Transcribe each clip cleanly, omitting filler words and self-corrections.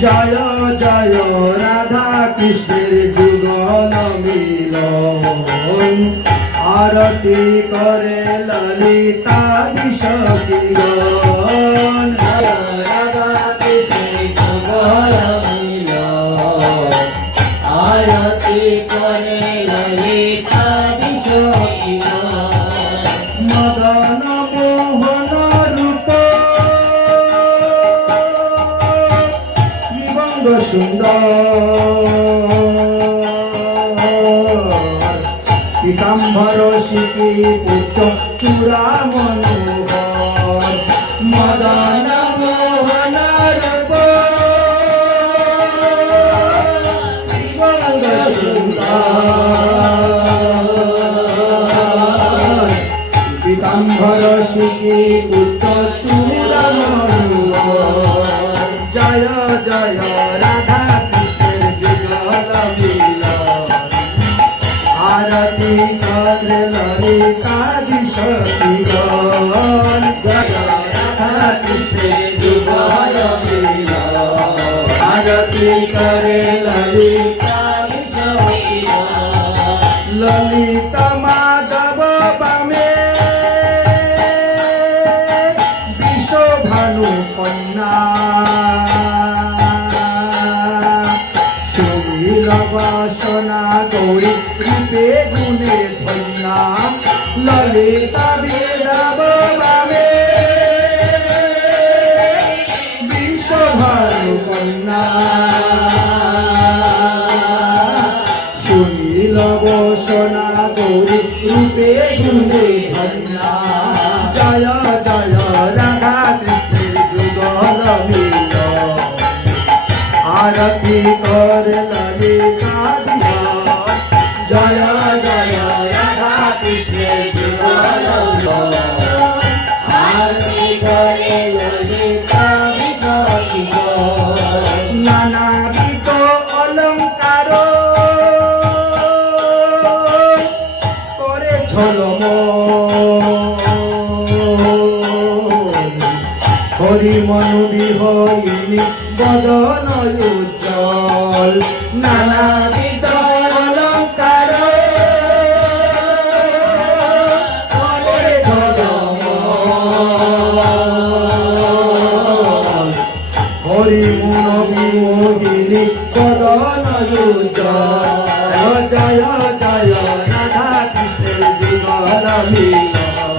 জয় জয় রাধা কৃষ্ণের যুগল মিলন আরতি করে ললিতা সখীগণ রাধা কৃষ্ণের যুগল মিলন আরতি করে ললিতা সখীগণ মদন মোহন রূপ বিবঙ্গ সুন্দর পীতাম্বর শিখি পুত্র চূড়া মনোহর মদন মোহন রূপ বিবঙ্গ সুন্দর পীতাম্বর শিখি পুত্র চূড়া মনোহর জয় জয় রাধা কৃষ্ণের যুগল মিলন আরতি করে ললিতা সখীগণ জয় রাধা কৃষ্ণের যুগল মিলন আরতি করে ললিতা ললিতা মাধব বামে বিশ্বভানু কন্যা সুনীল বাসনা গৌরী রূপে গুণে ধন্যা ললিতা বেদাব বামে বিশ্বভানু কন্যা সুনীল বসনা গৌরী রূপে গুণে ধন্যা জয় জয় রাধা কৃষ্ণের যুগল মিলন আরতি করে ললিতা জয় জয় রাধা কৃষ্ণের যুগল মিলন আরতি করে ললিতা সখীগণ নানাবিধ অলঙ্কার করে ঝলম হরি মনু বিহরিণী বদন উজ্জ্বল নানাবিধ অলঙ্কার করে ঝলম হরি মন বিমোহিনী বদন উজ্জ্বল জয় জয় রাধা কৃষ্ণের যুগল মিলন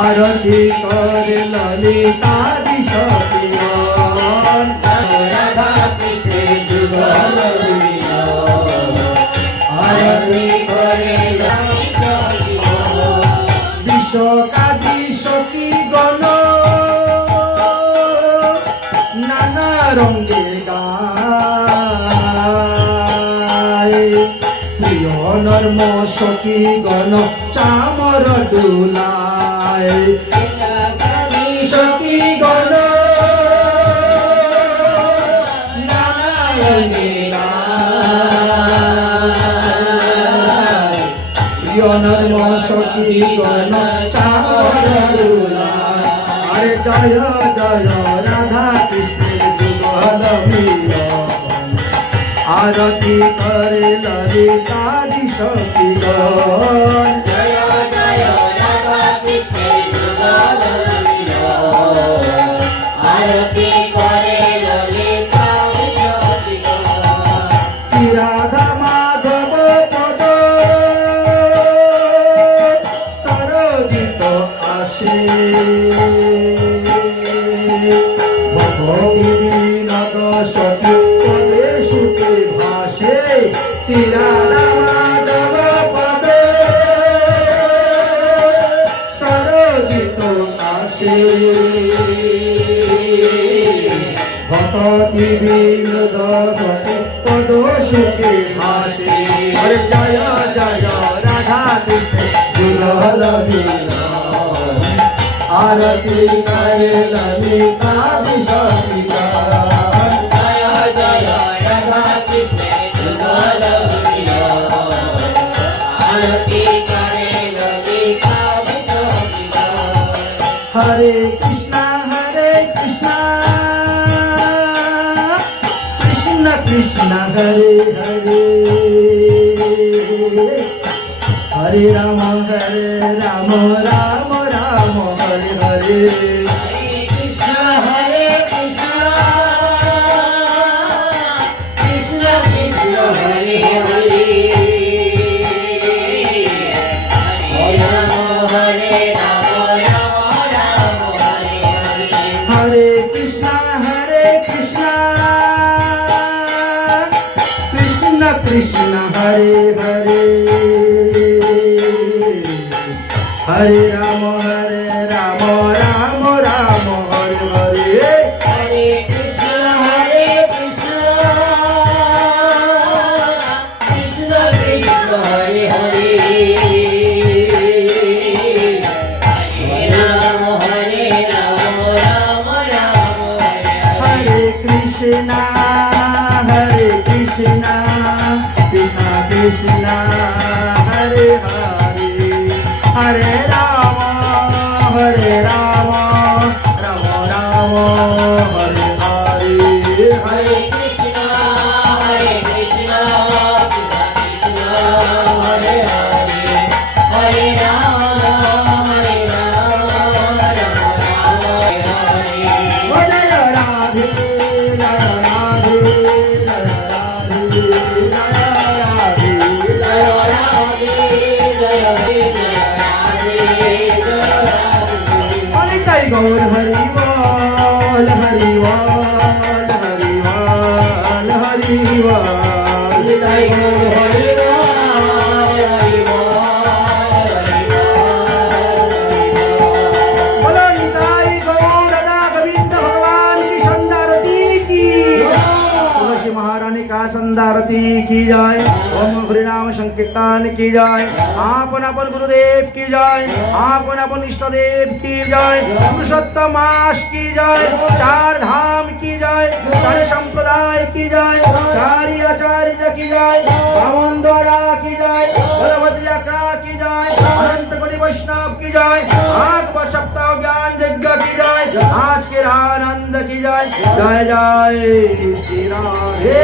আরতি করে ললিতা সখীগণ রাধা কৃষ্ণের যুগল মিলন আরতি করে ললিতা সখীগণ বিশ্বকাদি সখীগণ নানা রঙের গায় প্রিয় নর্ম সখীগণ চামর দুলায় সখীগণ প্রিয় নর্ম সখীগণ চামর দুলায় আরে জয় জয় রাধা কৃষ্ণের যুগল মিলন আরতি করে ললিতা সখীগণ জয় জয় রাধা কৃষ্ণের যুগল মিলন আরতি করে ললিতা সখীগণ রাধা মাধব পদ সরজিত আসে ভগবতী বিনোদ সখী পদে সুখে ভাসে রাধা মাধব পদ সরজিত আসে ভগবতী বিনোদ সখী পদ সুখে ভাসে হরে জয় জয় রাধা কৃষ্ণ যুগল মিলন আরতি করে ললিতা সখীগণ জয় জয় রাধা কৃষ্ণের যুগল মিলন আরতি করে ললিতা সখীগণ হরে কৃষ্ণ हरे हरे हरे राम राम राम राम हरे हरे कृष्ण कृष्ण कृष्ण हरे हरे हरे राम राम राम हरे हरे हरे कृष्ण कृष्ण कृष्ण हरे हरे हरे राम राम राम हरे हरे हरे कृष्ण कृष्ण कृष्ण हरे हरे हरे राम राम राम हरे हरे हरे कृष्ण कृष्ण कृष्ण हरे हरे हरे राम राम राम हरे हरे हरे कृष्ण कृष्ण कृष्ण हरे हरे हरे राम राम राम हरे हरे जय राधे जय राधे जय राधे जय राधे अनिताई गौर हरि बोल हरि बोल हरि बोल हरि बोल निताई गौर हरि बोलो निताई गौर राधा गोविंद भगवान की संदारती की तुलसी महारानी का संदारती की जाए ओम हरिनाम संकीर्तन की जाए आपन अपन गुरुदेव की जाए आपन अपन इष्ट देव की जाए पुरुषोत्तम मास की जाए चार धाम की जाए सारे संप्रदाय की जाए सारी आचार्य की जाए बावन द्वारा की जाए बलभद्र यात्रा की जाए अनंत कोटि वैष्णव की जाए आत्म सप्ताह ज्ञान यज्ञ की जाए आज के आनंद की जाए जय जय श्री राधे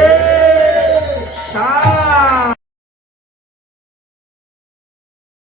श्याम